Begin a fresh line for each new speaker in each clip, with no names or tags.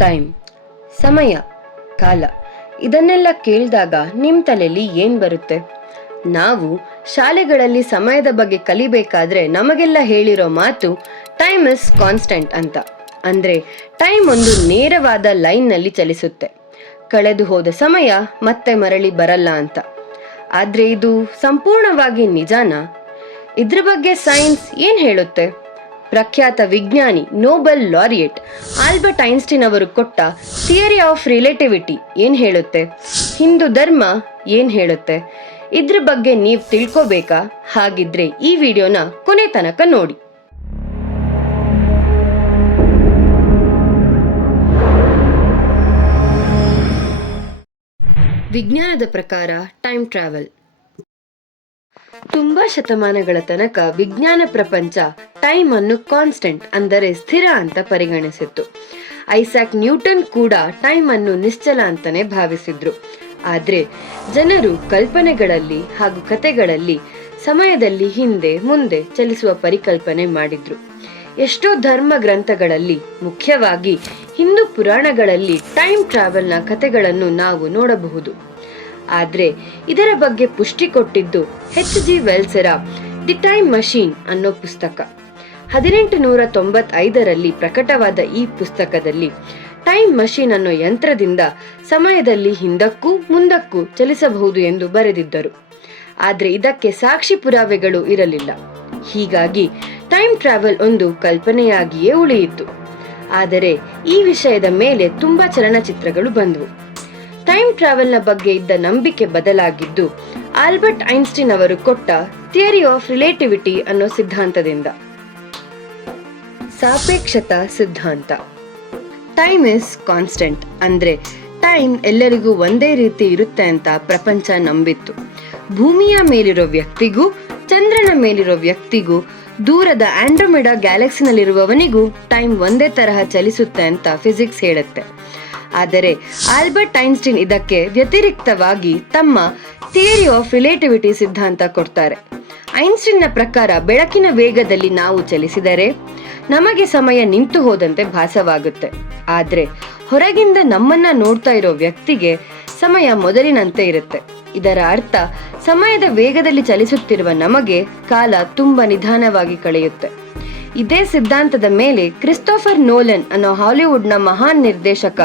Time, ಸಮಯ, ಕಾಲ ಇದನ್ನೆಲ್ಲ ಕೇಳಿದಾಗ ನಿಮ್ಮ ತಲೆಯಲ್ಲಿ ಏನು ಬರುತ್ತೆ? ನಾವು ಶಾಲೆಗಳಲ್ಲಿ ಸಮಯದ ಬಗ್ಗೆ ಕಲಿಬೇಕಾದ್ರೆ ನಮಗೆಲ್ಲ ಹೇಳಿರೋ ಮಾತು ಟೈಮ್ ಇಸ್ ಕಾನ್ಸ್ಟೆಂಟ್ ಅಂತ. ಅಂದರೆ ಟೈಮ್ ಒಂದು ನೇರವಾದ ಲೈನ್ನಲ್ಲಿ ಚಲಿಸುತ್ತೆ. ಕಳೆದು ಹೋದ ಸಮಯ ಮತ್ತೆ ಮರಳಿ ಬರಲ್ಲ ಅಂತ. ಆದರೆ ಇದು ಸಂಪೂರ್ಣವಾಗಿ ನಿಜಾನಾ? ಇದ್ರ ಬಗ್ಗೆ ಸೈನ್ಸ್ ಏನು ಹೇಳುತ್ತೆ? ಪ್ರಖ್ಯಾತ ವಿಜ್ಞಾನಿ, ನೋಬೆಲ್ ಲಾರಿಯೇಟ್ ಆಲ್ಬರ್ಟ್ ಐನ್ಸ್ಟೀನ್ ಅವರು ಕೊಟ್ಟ ಥಿಯರಿ ಆಫ್ ರಿಲೇಟಿವಿಟಿ ಏನು ಹೇಳುತ್ತೆ? ಹಿಂದೂ ಧರ್ಮ ಏನು ಹೇಳುತ್ತೆ? ಇದ್ರ ಬಗ್ಗೆ ನೀವು ತಿಳ್ಕೋಬೇಕಾ? ಹಾಗಿದ್ರೆ ಈ ವಿಡಿಯೋನ ಕೊನೆ ತನಕ ನೋಡಿ. ವಿಜ್ಞಾನದ ಪ್ರಕಾರ ಟೈಮ್ ಟ್ರಾವೆಲ್ ತುಂಬಾ ಶತಮಾನಗಳ ತನಕ ವಿಜ್ಞಾನ ಪ್ರಪಂಚ ಟೈಮ್ ಅನ್ನು ಕಾನ್ಸ್ಟೆಂಟ್ ಅಂದರೆ ಸ್ಥಿರ ಅಂತ ಪರಿಗಣಿಸಿತ್ತು. ಐಸಾಕ್ ನ್ಯೂಟನ್ ಕೂಡ ಟೈಮ್ ಅನ್ನು ನಿಶ್ಚಲ ಅಂತಾನೆ ಭಾವಿಸಿದ್ರು. ಆದ್ರೆ ಜನರು ಕಲ್ಪನೆಗಳಲ್ಲಿ ಹಾಗೂ ಕತೆಗಳಲ್ಲಿ ಸಮಯದಲ್ಲಿ ಹಿಂದೆ ಮುಂದೆ ಚಲಿಸುವ ಪರಿಕಲ್ಪನೆ ಮಾಡಿದ್ರು. ಎಷ್ಟೋ ಧರ್ಮ ಗ್ರಂಥಗಳಲ್ಲಿ ಮುಖ್ಯವಾಗಿ ಹಿಂದೂ ಪುರಾಣಗಳಲ್ಲಿ ಟೈಮ್ ಟ್ರಾವೆಲ್ನ ಕಥೆಗಳನ್ನು ನಾವು ನೋಡಬಹುದು. ಆದ್ರೆ ಇದರ ಬಗ್ಗೆ ಪುಷ್ಟಿ ಕೊಟ್ಟಿದ್ದು ಹೆಚ್ ಜಿ ವೆಲ್ಸರ ದಿ ಟೈಮ್ ಮಷೀನ್ ಅನ್ನೋ ಪುಸ್ತಕ. ಹದಿನೆಂಟು ನೂರ ತೊಂಬತ್ತೈದರಲ್ಲಿ ಪ್ರಕಟವಾದ ಈ ಪುಸ್ತಕದಲ್ಲಿ ಟೈಮ್ ಮಷೀನ್ ಅನ್ನೋ ಯಂತ್ರದಿಂದ ಸಮಯದಲ್ಲಿ ಹಿಂದಕ್ಕೂ ಮುಂದಕ್ಕೂ ಚಲಿಸಬಹುದು ಎಂದು ಬರೆದಿದ್ದರು. ಆದ್ರೆ ಇದಕ್ಕೆ ಸಾಕ್ಷಿ ಪುರಾವೆಗಳು ಇರಲಿಲ್ಲ. ಹೀಗಾಗಿ ಟೈಮ್ ಟ್ರಾವೆಲ್ ಒಂದು ಕಲ್ಪನೆಯಾಗಿಯೇ ಉಳಿಯಿತು. ಆದರೆ ಈ ವಿಷಯದ ಮೇಲೆ ತುಂಬಾ ಚಲನಚಿತ್ರಗಳು ಬಂದವು. ಟೈಮ್ ಟ್ರಾವೆಲ್ನ ಬಗ್ಗೆ ಇದ್ದ ನಂಬಿಕೆ ಬದಲಾಗಿದ್ದು, ಆಲ್ಬರ್ಟ್ ಐನ್ಸ್ಟೀನ್ ಅವರು ಕೊಟ್ಟ ಥಿಯರಿ ಆಫ್ ರಿಲೇಟಿವಿಟಿ ಅನ್ನೋ ಸಿದ್ಧಾಂತದಿಂದ. ಸಾಪೇಕ್ಷತಾ ಸಿದ್ಧಾಂತ. ಟೈಮ್ ಇಸ್ ಕಾನ್ಸ್ಟೆಂಟ್ ಅಂದ್ರೆ ಟೈಮ್ ಎಲ್ಲರಿಗೂ ಒಂದೇ ರೀತಿ ಇರುತ್ತೆ ಅಂತ ಪ್ರಪಂಚ ನಂಬಿತ್ತು. ಭೂಮಿಯ ಮೇಲಿರೋ ವ್ಯಕ್ತಿಗೂ, ಚಂದ್ರನ ಮೇಲಿರೋ ವ್ಯಕ್ತಿಗೂ, ದೂರದ ಆಂಡ್ರೋಮೆಡಾ ಗ್ಯಾಲಕ್ಸಿನಲ್ಲಿರುವವನಿಗೂ ಟೈಮ್ ಒಂದೇ ತರಹ ಚಲಿಸುತ್ತೆ ಅಂತ ಫಿಸಿಕ್ಸ್ ಹೇಳುತ್ತೆ. ಆದರೆ ಆಲ್ಬರ್ಟ್ ಐನ್ಸ್ಟೀನ್ ಇದಕ್ಕೆ ವ್ಯತಿರಿಕ್ತವಾಗಿ ತಮ್ಮ ಥಿಯರಿ ಆಫ್ ರಿಲೇಟಿವಿಟಿ ಸಿದ್ಧಾಂತ ಕೊಡ್ತಾರೆ. ಐನ್ಸ್ಟೀನ್ನ ಪ್ರಕಾರ ಬೆಳಕಿನ ವೇಗದಲ್ಲಿ ನಾವು ಚಲಿಸಿದರೆ ನಮಗೆ ಸಮಯ ನಿಂತು ಹೋದಂತೆ ಭಾಸವಾಗುತ್ತೆ. ಆದರೆ ಹೊರಗಿಂದ ನಮ್ಮನ್ನ ನೋಡ್ತಾ ಇರೋ ವ್ಯಕ್ತಿಗೆ ಸಮಯ ಮೊದಲಿನಂತೆ ಇರುತ್ತೆ. ಇದರ ಅರ್ಥ ಸಮಯದ ವೇಗದಲ್ಲಿ ಚಲಿಸುತ್ತಿರುವ ನಮಗೆ ಕಾಲ ತುಂಬಾ ನಿಧಾನವಾಗಿ ಕಳೆಯುತ್ತೆ. ಇದೇ ಸಿದ್ಧಾಂತದ ಮೇಲೆ ಕ್ರಿಸ್ಟೋಫರ್ ನೋಲನ್ ಅನ್ನೋ ಹಾಲಿವುಡ್ನ ಮಹಾನ್ ನಿರ್ದೇಶಕ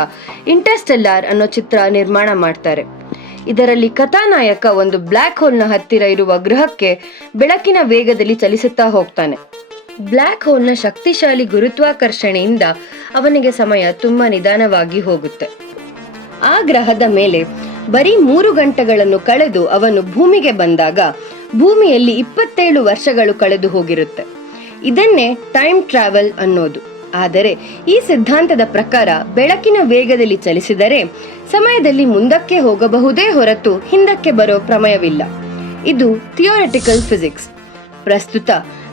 ಇಂಟರ್ಸ್ಟೆಲ್ಲಾರ್ ಅನ್ನೋ ಚಿತ್ರ ನಿರ್ಮಾಣ ಮಾಡ್ತಾರೆ. ಇದರಲ್ಲಿ ಕಥಾನಾಯಕ ಒಂದು ಬ್ಲ್ಯಾಕ್ ಹೋಲ್ನ ಹತ್ತಿರ ಇರುವ ಗ್ರಹಕ್ಕೆ ಬೆಳಕಿನ ವೇಗದಲ್ಲಿ ಚಲಿಸುತ್ತಾ ಹೋಗ್ತಾನೆ. ಬ್ಲ್ಯಾಕ್ ಹೋಲ್ನ ಶಕ್ತಿಶಾಲಿ ಗುರುತ್ವಾಕರ್ಷಣೆಯಿಂದ ಅವನಿಗೆ ಸಮಯ ತುಂಬಾ ನಿಧಾನವಾಗಿ ಹೋಗುತ್ತೆ. ಆ ಗ್ರಹದ ಮೇಲೆ ಬರೀ ಮೂರು ಗಂಟೆಗಳನ್ನು ಕಳೆದು ಅವನು ಭೂಮಿಗೆ ಬಂದಾಗ ಭೂಮಿಯಲ್ಲಿ ಇಪ್ಪತ್ತೇಳು ವರ್ಷಗಳು ಕಳೆದು ಹೋಗಿರುತ್ತೆ. ಇದನ್ನೇ ಟೈಮ್ ಟ್ರಾವೆಲ್ ಅನ್ನೋದು. ಆದರೆ ಈ ಸಿದ್ಧಾಂತದ ಪ್ರಕಾರ ಬೆಳಕಿನ ವೇಗದಲ್ಲಿ ಚಲಿಸಿದರೆ ಸಮಯದಲ್ಲಿ ಮುಂದಕ್ಕೆ ಹೋಗಬಹುದೇ ಹೊರತು ಹಿಂದಕ್ಕೆ ಬರೋ ಪ್ರಮಯವಿಲ್ಲ. ಇದು ಥಿಯೋರಿಟಿಕಲ್ ಫಿಸಿಕ್ಸ್ ಪ್ರಸ್ತುತ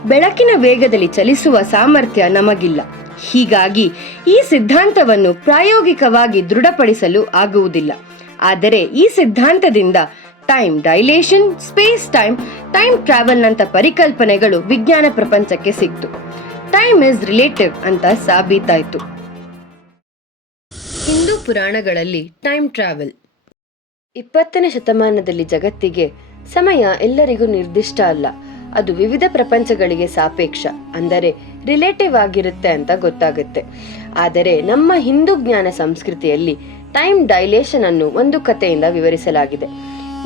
ಬೆಳಕಿನ ವೇಗದಲ್ಲಿ ಚಲಿಸುವ ಸಾಮರ್ಥ್ಯ ನಮಗಿಲ್ಲ. ಹೀಗಾಗಿ ಈ ಸಿದ್ಧಾಂತವನ್ನು ಪ್ರಾಯೋಗಿಕವಾಗಿ ದೃಢಪಡಿಸಲು ಆಗುವುದಿಲ್ಲ. ಆದರೆ ಈ ಸಿದ್ಧಾಂತದಿಂದ time dilation space time time travel ನಂತ ಪರಿಕಲ್ಪನೆಗಳು ವಿಜ್ಞಾನ ಪ್ರಪಂಚಕ್ಕೆ ಸಿಕ್ತು. ಟೈಮ್ ಇಸ್ ರಿಲೇಟಿವ್ ಅಂತ ಸಾಬೀತಾಯ್ತು. ಹಿಂದೂ ಪುರಾಣಗಳಲ್ಲಿ ಟೈಮ್ ಟ್ರಾವೆಲ್ ಇಪ್ಪತ್ತನೇ ಶತಮಾನದಲ್ಲಿ ಜಗತ್ತಿಗೆ ಸಮಯ ಎಲ್ಲರಿಗೂ ನಿರ್ದಿಷ್ಟ ಅಲ್ಲ. ಅದು ವಿವಿಧ ಪ್ರಪಂಚಗಳಿಗೆ ಸಾಪೇಕ್ಷ, ಅಂದರೆ ರಿಲೇಟಿವ್ ಆಗಿರುತ್ತೆ ಅಂತ ಗೊತ್ತಾಗುತ್ತೆ. ಆದರೆ ನಮ್ಮ ಹಿಂದೂ ಜ್ಞಾನ ಸಂಸ್ಕೃತಿಯಲ್ಲಿ ಟೈಮ್ ಡೈಲೇಷನ್ ಅನ್ನು ಒಂದು ಕಥೆಯಿಂದ ವಿವರಿಸಲಾಗಿದೆ.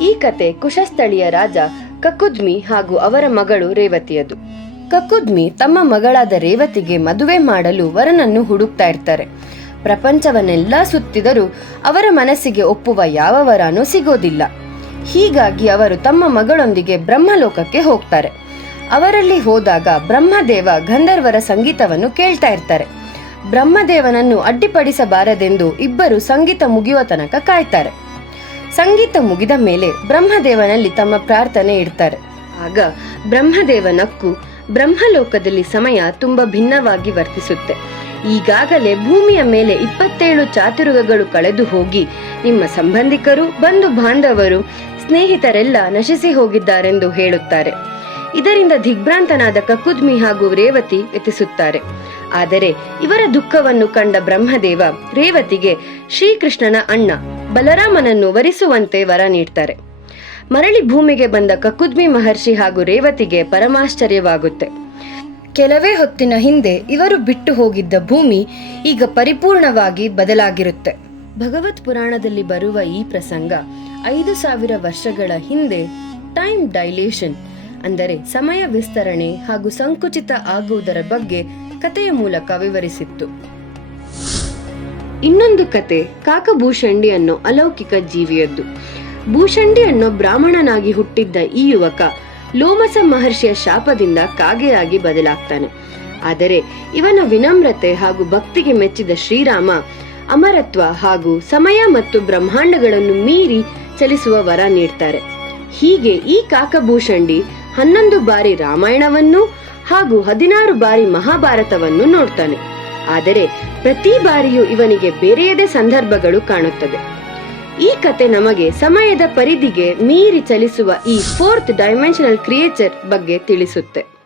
ಈ ಕತೆ ಕುಶಸ್ಥಳೀಯ ರಾಜ ಕಕುದ್ಮಿ ಹಾಗೂ ಅವರ ಮಗಳು ರೇವತಿಯದು. ಕಕುದ್ಮಿ ತಮ್ಮ ಮಗಳಾದ ರೇವತಿಗೆ ಮದುವೆ ಮಾಡಲು ವರನನ್ನು ಹುಡುಕ್ತಾ ಇರ್ತಾರೆ. ಪ್ರಪಂಚವನ್ನೆಲ್ಲ ಸುತ್ತಿದರೂ ಅವರ ಮನಸ್ಸಿಗೆ ಒಪ್ಪುವ ಯಾವ ವರನೂ ಸಿಗೋದಿಲ್ಲ. ಹೀಗಾಗಿ ಅವರು ತಮ್ಮ ಮಗಳೊಂದಿಗೆ ಬ್ರಹ್ಮಲೋಕಕ್ಕೆ ಹೋಗ್ತಾರೆ. ಅವರಲ್ಲಿ ಹೋದಾಗ ಬ್ರಹ್ಮದೇವ ಗಂಧರ್ವರ ಸಂಗೀತವನ್ನು ಕೇಳ್ತಾ ಇರ್ತಾರೆ. ಬ್ರಹ್ಮದೇವನನ್ನು ಅಡ್ಡಿಪಡಿಸಬಾರದೆಂದು ಇಬ್ಬರು ಸಂಗೀತ ಮುಗಿಯುವ ತನಕ ಕಾಯ್ತಾರೆ. ಸಂಗೀತ ಮುಗಿದ ಮೇಲೆ ಬ್ರಹ್ಮದೇವನಲ್ಲಿ ತಮ್ಮ ಪ್ರಾರ್ಥನೆ ಇಡ್ತಾರೆ. ಆಗ ಬ್ರಹ್ಮದೇವನಕ್ಕೂ ಬ್ರಹ್ಮಲೋಕದಲ್ಲಿ ಸಮಯ ತುಂಬಾ ಭಿನ್ನವಾಗಿ ವರ್ತಿಸುತ್ತೆ. ಈಗಾಗಲೇ ಭೂಮಿಯ ಮೇಲೆ ಇಪ್ಪತ್ತೇಳು ಚಾತುರುಗಗಳು ಕಳೆದು ಹೋಗಿ ನಿಮ್ಮ ಸಂಬಂಧಿಕರು, ಬಂಧು ಬಾಂಧವರು, ಸ್ನೇಹಿತರೆಲ್ಲ ನಶಿಸಿ ಹೋಗಿದ್ದಾರೆಂದು ಹೇಳುತ್ತಾರೆ. ಇದರಿಂದ ದಿಗ್ಭ್ರಾಂತನಾದ ಕಕುದ್ಮಿ ಹಾಗೂ ರೇವತಿ ಯತಿಸುತ್ತಾರೆ ಆದರೆ ಇವರ ದುಃಖವನ್ನು ಕಂಡ ಬ್ರಹ್ಮದೇವ ರೇವತಿಗೆ ಶ್ರೀಕೃಷ್ಣನ ಅಣ್ಣ ಬಲರಾಮನನ್ನು ವರಿಸುವಂತೆ ವರ ನೀಡ್ತಾರೆ. ಮರಳಿ ಭೂಮಿಗೆ ಬಂದ ಕಕುದ್ಮಿ ಮಹರ್ಷಿ ಹಾಗೂ ರೇವತಿಗೆ ಪರಮಾಶ್ಚರ್ಯವಾಗುತ್ತೆ. ಕೆಲವೇ ಹೊತ್ತಿನ ಹಿಂದೆ ಇವರು ಬಿಟ್ಟು ಹೋಗಿದ್ದ ಭೂಮಿ ಈಗ ಪರಿಪೂರ್ಣವಾಗಿ ಬದಲಾಗಿರುತ್ತೆ. ಭಗವತ್ ಪುರಾಣದಲ್ಲಿ ಬರುವ ಈ ಪ್ರಸಂಗ ಐದು ಸಾವಿರ ವರ್ಷಗಳ ಹಿಂದೆ ಟೈಮ್ ಡೈಲೇಷನ್, ಅಂದರೆ ಸಮಯ ವಿಸ್ತರಣೆ ಹಾಗೂ ಸಂಕುಚಿತ ಆಗುವುದರ ಬಗ್ಗೆ ಕಥೆಯ ಮೂಲಕ ವಿವರಿಸಿತ್ತು. ಇನ್ನೊಂದು ಕತೆ, ಕಾಕಭೂಷಂಡಿ ಅನ್ನೋ ಅಲೌಕಿಕ ಜೀವಿಯದ್ದು. ಭೂಷಂಡಿ ಅನ್ನೋ ಬ್ರಾಹ್ಮಣನಾಗಿ ಹುಟ್ಟಿದ್ದ ಈ ಯುವಕ ಲೋಮಸ ಮಹರ್ಷಿಯ ಶಾಪದಿಂದ ಕಾಗೆಯಾಗಿ ಬದಲಾಗ್ತಾನೆ. ಆದರೆ ಇವನ ವಿನಮ್ರತೆ ಹಾಗೂ ಭಕ್ತಿಗೆ ಮೆಚ್ಚಿದ ಶ್ರೀರಾಮ, ಅಮರತ್ವ ಹಾಗೂ ಸಮಯ ಮತ್ತು ಬ್ರಹ್ಮಾಂಡಗಳನ್ನು ಮೀರಿ ಚಲಿಸುವ ವರ ನೀಡ್ತಾರೆ. ಹೀಗೆ ಈ ಕಾಕಭೂಷಂಡಿ ಹನ್ನೊಂದು ಬಾರಿ ರಾಮಾಯಣವನ್ನು ಹಾಗೂ ಹದಿನಾರು ಬಾರಿ ಮಹಾಭಾರತವನ್ನು ನೋಡ್ತಾನೆ. ಆದರೆ ಪ್ರತಿ ಬಾರಿಯೂ ಇವನಿಗೆ ಬೇರೆಯದೇ ಸಂದರ್ಭಗಳು ಕಾಣುತ್ತದೆ. ಈ ಕತೆ ನಮಗೆ ಸಮಯದ ಪರಿಧಿಗೆ ಮೀರಿ ಚಲಿಸುವ ಈ ಫೋರ್ತ್ ಡೈಮೆನ್ಷನಲ್ ಕ್ರಿಯೇಚರ್ ಬಗ್ಗೆ ತಿಳಿಸುತ್ತೆ.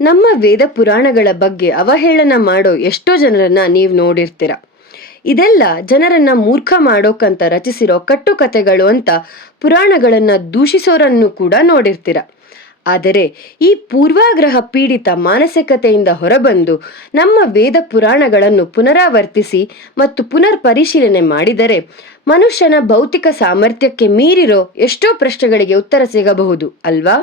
ನಮ್ಮ ವೇದ ಪುರಾಣಗಳ ಬಗ್ಗೆ ಅವಹೇಳನ ಮಾಡೋ ಎಷ್ಟೋ ಜನರನ್ನ ನೀವು ನೋಡಿರ್ತೀರ. ಇದೆಲ್ಲ ಜನರನ್ನ ಮೂರ್ಖ ಮಾಡೋಕಂತ ರಚಿಸಿರೋ ಕಟ್ಟುಕತೆಗಳು ಅಂತ ಪುರಾಣಗಳನ್ನ ದೂಷಿಸೋರನ್ನು ಕೂಡ ನೋಡಿರ್ತೀರ. ಆದರೆ ಈ ಪೂರ್ವಾಗ್ರಹ ಪೀಡಿತ ಮಾನಸಿಕತೆಯಿಂದ ಹೊರಬಂದು ನಮ್ಮ ವೇದ ಪುರಾಣಗಳನ್ನು ಪುನರಾವರ್ತಿಸಿ ಮತ್ತು ಪುನರ್ ಪರಿಶೀಲನೆ ಮಾಡಿದರೆ ಮನುಷ್ಯನ ಭೌತಿಕ ಸಾಮರ್ಥ್ಯಕ್ಕೆ ಮೀರಿರೋ ಎಷ್ಟೋ ಪ್ರಶ್ನೆಗಳಿಗೆ ಉತ್ತರ ಸಿಗಬಹುದು, ಅಲ್ವಾ?